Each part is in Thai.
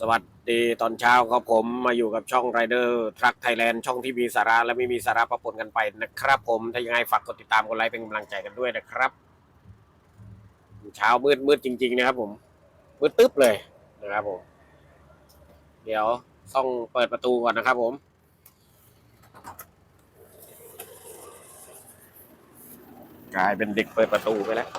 สวัสดีตอนเช้าครับผมมาอยู่กับช่อง Rider Truck Thailand ช่องที่มีสาระและไม่มีสาระประปนกันไปนะครับ ผมถ้ายังไงฝากกดติดตามกดไลค์เป็นกำลังใจกันด้วยนะครับ เช้ามืดมืดจริง ๆ นะครับ ผมมืดตึ๊บเลยนะครับผม เดี๋ยวต้องเปิดประตูก่อนนะครับ ผม กลายเป็นเด็กเปิดประตูไปแล้ว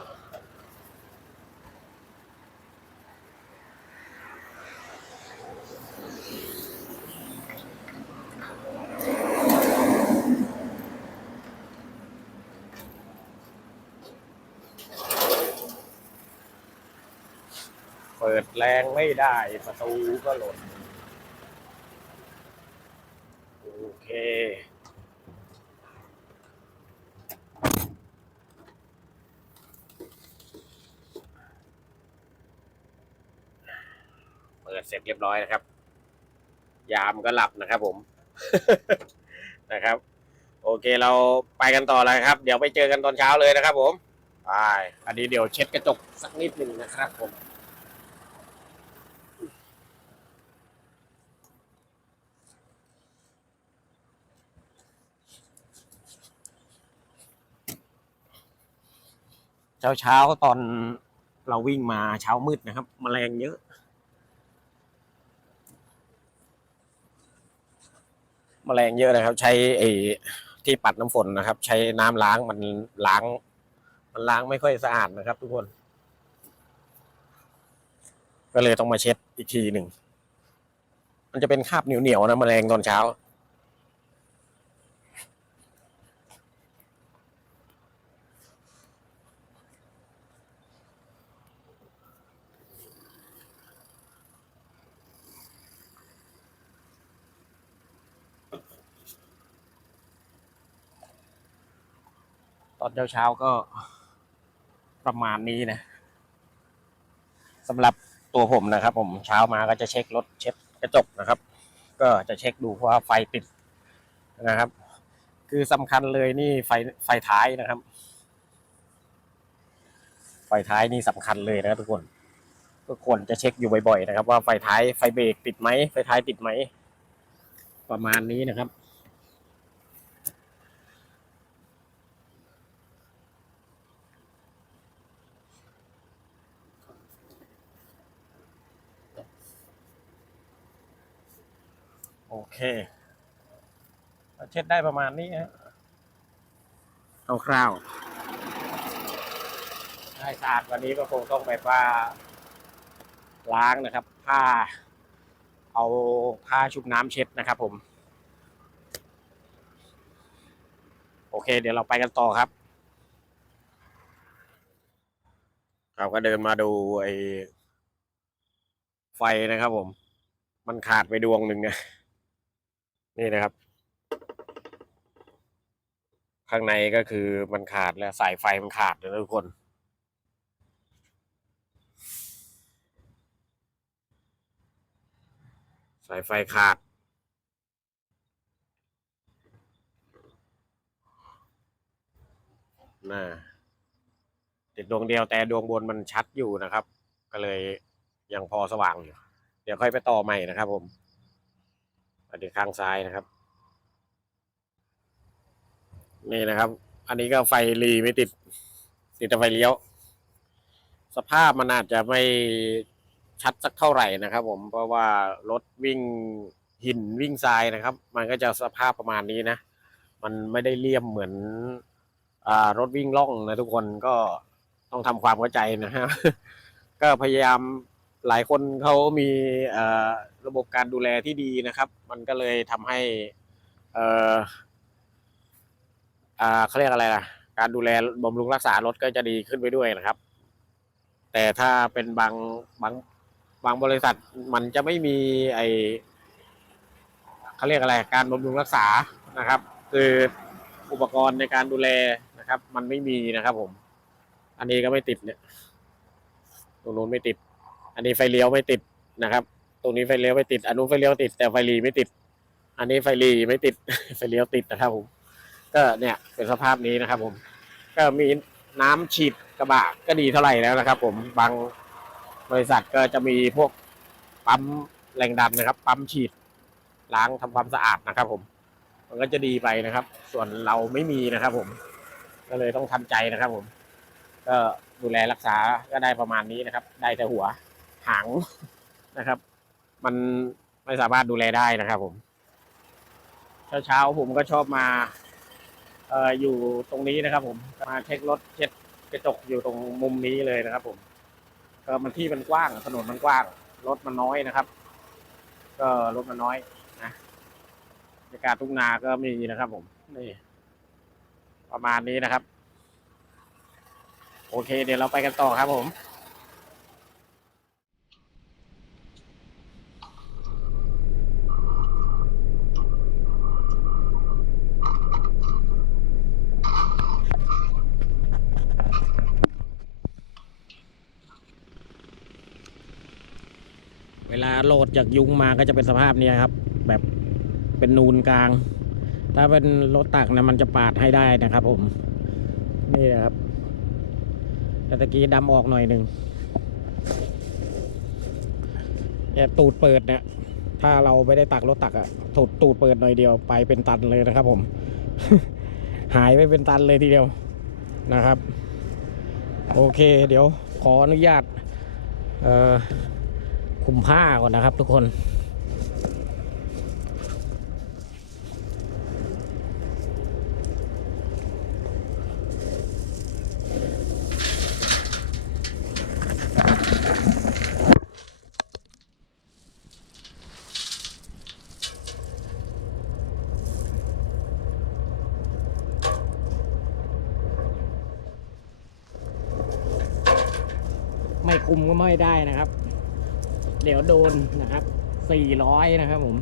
เปิดแรง ได้ ประตูก็หล่น โอเค เปิดเสร็จเรียบร้อยนะครับ ยามก็หลับนะครับผม นะครับ โอเคเราไปกันต่อเลยครับ เดี๋ยวไปเจอกันตอนเช้าเลยนะครับผมไปอันนี้เดี๋ยวเช็ดกระจกสักนิดหนึ่งนะครับผม ช้าเช้าตอนเราวิ่งมาเช้ามืดนะครับมแมลงเยอะมแมลงเยอะนะครับ ใช้ไอ้ที่ปัดน้ำฝนนะครับ ใช้น้ำล้างมันล้าง มันล้างไม่ค่อยสะอาดนะครับ ทุกคน ก็เลยต้องมาเช็ดอีกทีหนึ่งมันจะเป็นคราบเหนียวๆนะแมลงตอนเช้า อนเช้าๆก็ประมาณนี้นะสำหรับตัวผมนะครับ ผมเช้ามาก็จะเช็ครถเช็คกระจกนะครับ ก็จะเช็คดูว่าไฟติดนะครับ คือสำคัญเลยนี่ไฟไฟท้ายนะครับ ไฟท้ายนี่สำคัญเลยนะครับทุกคนก็ควรจะเช็คอยู่บ่อยๆนะครับ ว่าไฟท้ายไฟเบรกติดไหมไฟท้ายติดไหมประมาณนี้นะครับ โอเคเช็ดได้ประมาณนี้ฮะคร่าวๆให้สะอาดกวันนี้ก็คงต้องแบบว่า ล้างนะครับ ผ้า เอาผ้าชุบน้ำเช็ดนะครับผม โอเค เดี๋ยวเราไปกันต่อครับเราก็เดินมาดูไอ้ไฟนะครับผม มันขาดไปดวงหนึ่งนะ นี่นะครับ ข้างในก็คือมันขาดแล้วสายไฟมันขาดเลยทุกคน สายไฟขาดน่าติดดวงเดียวแต่ดวงบนมันชัดอยู่นะครับ ก็เลยยังพอสว่างอยู่ เดี๋ยวค่อยไปต่อใหม่นะครับผม อันนี้ข้างซ้ายนะครับ นี่นะครับ อันนี้ก็ไฟรีไม่ติด ติดแต่ไฟเลี้ยว สภาพมันอาจจะไม่ชัดสักเท่าไหร่นะครับ ผมเพราะว่ารถวิ่งหินวิ่งทรายนะครับ มันก็จะสภาพประมาณนี้นะ มันไม่ได้เลี่ยมเหมือนอ่ารถวิ่งล่องนะทุกคนก็ต้องทำความเข้าใจนะฮะก็พยายาม หลายคนเขามีระบบการดูแลที่ดีนะครับ มันก็เลยทำให้เอ่ออ่าเขาเรียกอะไรล่ะ การดูแลบำรุงรักษารถก็จะดีขึ้นไปด้วยนะครับ แต่ถ้าเป็นบางบางบางบริษัทมันจะไม่มีไอเขาเรียกอะไร การบำรุงรักษานะครับ คืออุปกรณ์ในการดูแลนะครับ มันไม่มีนะครับผม อันนี้ก็ไม่ติดเนี่ยตรงนู้นไม่ติด อันนี้ไฟเลี้ยวไม่ติดนะครับ ตรงนี้ไฟเลี้ยวไม่ติด อันนู้นไฟเลี้ยวติด แต่ไฟหลีไม่ติด อันนี้ไฟหลีไม่ติด ไฟเลี้ยวติดนะครับผม ก็เนี่ยเป็นสภาพนี้นะครับ ผม ก็มีน้ำฉีดกระบะก็ดีเท่าไหร่แล้วนะครับ ผม บางบริษัทก็จะมีพวกปั๊มแรงดันนะครับ ปั๊มฉีดล้างทำความสะอาดนะครับ ผม มันก็จะดีไปนะครับ ส่วนเราไม่มีนะครับ ผม ก็เลยต้องทำใจนะครับ ผม ก็ดูแลรักษาก็ได้ประมาณนี้นะครับ ได้แต่หัว หางนะครับ มันไม่สามารถดูแลได้นะครับ ผม เช้าๆผมก็ชอบมาเอ่ออยู่ตรงนี้นะครับ ผมมาเช็ครถเช็ดกระจกอยู่ตรงมุมนี้เลยนะครับ ผมก็มันที่มันกว้างถนนมันกว้างรถมันน้อยนะครับ ก็รถมันน้อยนะบรรยากาศทุ่งนาก็มีนะครับ ผมนี่ ประมาณนี้นะครับ โอเค เดี๋ยวเราไปกันต่อครับผม เวลาโหลดจากยุงมาก็จะเป็นสภาพนี้ครับ แบบเป็นนูนกลาง ถ้าเป็นรถตักนะมันจะปาดให้ได้นะครับ ผม นี่นะครับแต่ตะกี้ดำออกหน่อยหนึ่งเนี่ยตูดเปิดเนี่ย ถ้าเราไม่ได้ตักรถตักอะตูดตูดเปิดหน่อยเดียวไปเป็นตันเลยนะครับผม หายไปเป็นตันเลยทีเดียวนะครับ โอเค เดี๋ยวขออนุญาต เอ่อ คุมผ้าก่อนนะครับทุกคน ไม่คุมก็ไม่ได้นะครับ เดี๋ยวโดนนะครับ 400 นะครับผม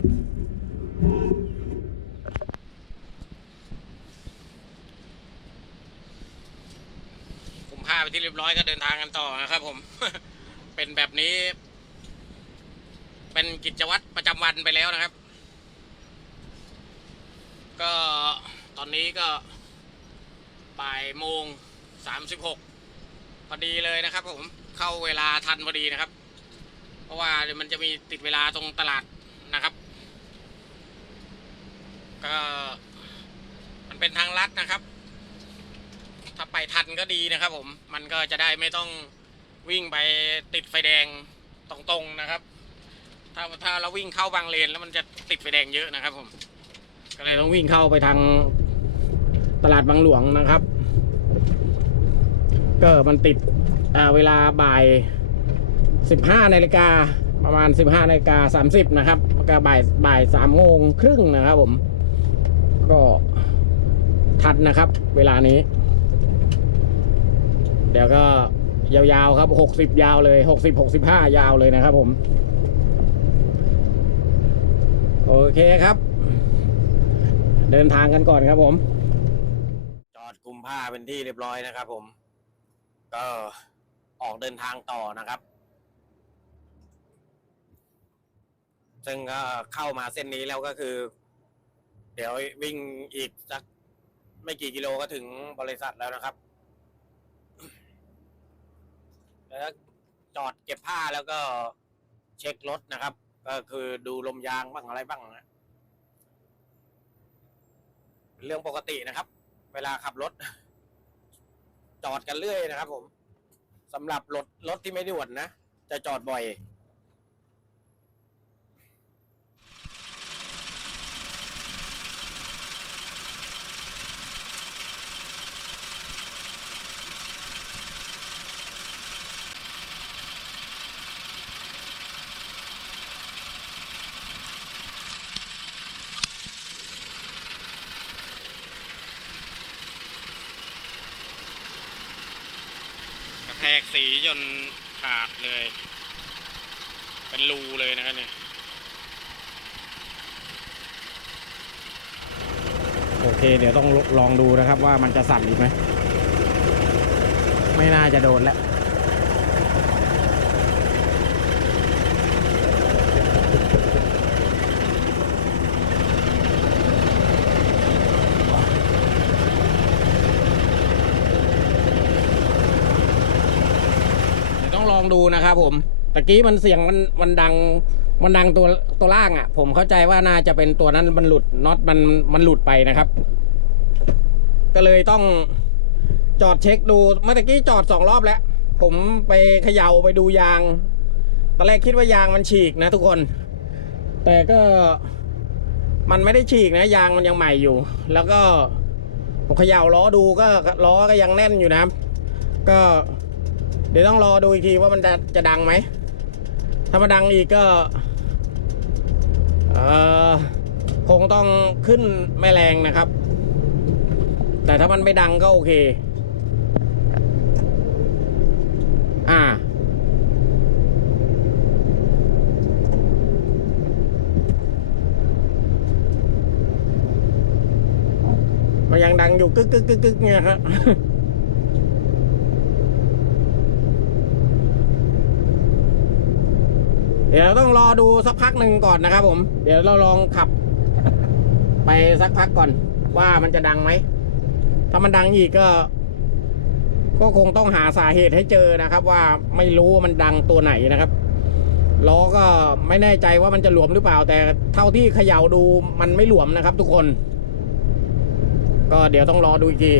คุมผ้าไปที่เรียบร้อยก็เดินทางกันต่อนะครับผม เป็นแบบนี้ เป็นกิจวัตรประจำวันไปแล้วนะครับ ก็ตอนนี้ก็บ่ายโมงสามสิบหกพอดีเลยนะครับ ผมเข้าเวลาทันพอดีนะครับ เพราะว่าเดี๋ยวมันจะมีติดเวลาตรงตลาดนะครับ ก็มันเป็นทางลัดนะครับ ถ้าไปทันก็ดีนะครับผมมันก็จะได้ไม่ต้องวิ่งไปติดไฟแดงตรงๆนะครับ ถ้าถ้าเราวิ่งเข้าบางเลนแล้วมันจะติดไฟแดงเยอะนะครับ ผม ก็เลยต้องวิ่งเข้าไปทางตลาดบางหลวงนะครับ ก็มันติดเวลาบ่ายสิบห้านาฬิกาประมาณสิบห้านาฬิกาสามสิบนะครับก็บ่ายบ่ายสามโมงครึ่งนะครับผม ก็ทันนะครับ เวลานี้ เดี๋ยวก็ยาวๆครับหกสิบยาวเลยหกสิบหกสิบห้ายาวเลยนะครับผม โอเคครับ เดินทางกันก่อนครับผม จอดกุมผ้าเป็นที่เรียบร้อยนะครับผม ก็ออกเดินทางต่อนะครับ ซึ่งก็เข้ามาเส้นนี้แล้วก็คือ เดี๋ยววิ่งอีกสักไม่กี่กิโลก็ถึงบริษัทแล้วนะครับ แล้วจอดเก็บผ้าแล้วก็เช็ครถนะครับ ก็คือดูลมยางบ้างอะไรบ้างนะเรื่องปกตินะครับ เวลาขับรถ จอดกันเรื่อยนะครับ ผมสำหรับรถรถที่ไม่ด่วนนะ จะจอดบ่อย สีจนขาดเลย เป็นรูเลยนะครับเนี่ยโอเค เดี๋ยวต้องลองดูนะครับว่ามันจะสั่นอีกไหม ไม่น่าจะโดนแล้วเดี๋ยวต้องลองดูนะ ครับผมตะกี้มันเสียงมันมันดัง มันดังตัวตัวล่างอะ ผมเข้าใจว่าน่าจะเป็นตัวนั้นมันหลุดน็อตมันมันหลุดไปนะครับ ก็เลยต้องจอดเช็คดูเมื่อกี้จอดสองรอบแล้ว ผมไปเขย่าไปดูยางตอนแรกคิดว่ายางมันฉีกนะทุกคน แต่ก็มันไม่ได้ฉีกนะ ยางมันยังใหม่อยู่ แล้วก็ผมเขย่าล้อดูก็ล้อก็ยังแน่นอยู่นะ ก็ เดี๋ยวต้องรอดูอีกทีว่ามันจะจะดังไหม ถ้ามาดังอีกก็คงต้องขึ้นแม่แรงนะครับ แต่ถ้ามันไม่ดังก็โอเค อ่า มันยังดังอยู่กึกกึกกึกกึกเนี่ยครับ ดี๋ยวต้องรอดูสักพักหนึ่งก่อนนะครับผม เดี๋ยวเราลองขับ ไปสักพักก่อน ว่ามันจะดังไหม ถ้ามันดังอีกก็ ก็คงต้องหาสาเหตุให้เจอนะครับ ว่าไม่รู้มันดังตัวไหนนะครับล้อก็ไม่แน่ใจว่ามันจะหลวมหรือเปล่า แต่เท่าที่เขย่าดูมันไม่หลวมนะครับ ทุกคน ก็เดี๋ยวต้องรอดูอีกที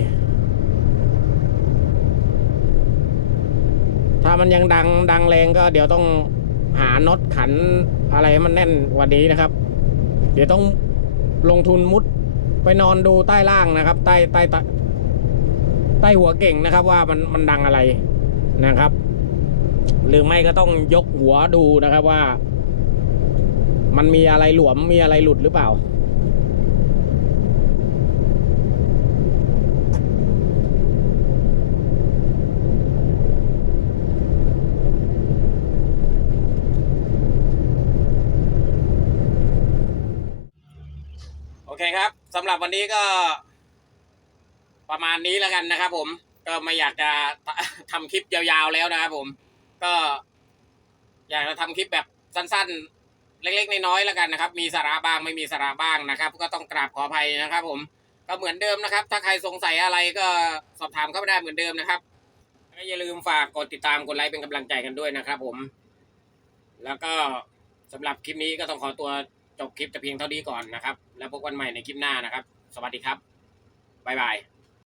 ถ้ามันยังดังดังแรงก็เดี๋ยวต้อง หาน็อตขันอะไรมันแน่นกว่านี้นะครับ เดี๋ยวต้องลงทุนมุดไปนอนดูใต้ล่างนะครับใต้ใต้ใต้ใต้หัวเก่งนะครับ ว่ามันมันดังอะไรนะครับ หรือไม่ก็ต้องยกหัวดูนะครับว่า มันมีอะไรหลวมมีอะไรหลุดหรือเปล่า โอเคครับสำหรับวันนี้ก็ ประมาณนี้แล้วกันนะครับผมก็ไม่อยากจะทำคลิปยาวๆแล้วนะครับผมก็ อยากจะทำคลิปแบบสั้นๆ เล็กๆน้อยๆแล้วกันนะครับ มีสาระบ้างไม่มีสาระบ้างนะครับ ก็ต้องกราบขออภัยนะครับ ผม ก็เหมือนเดิมนะครับ ถ้าใครสงสัยอะไรก็สอบถามเข้ามาได้เหมือนเดิมนะครับก็อย่าลืมฝากกดติดตามกดไลค์เป็นกำลังใจกันด้วยนะครับ ผม แล้วก็สำหรับคลิปนี้ก็ต้องขอตัว จบคลิปแต่เพียงเท่านี้ก่อนนะครับ แล้วพบกันใหม่ในคลิปหน้านะครับ สวัสดีครับบ๊ายบาย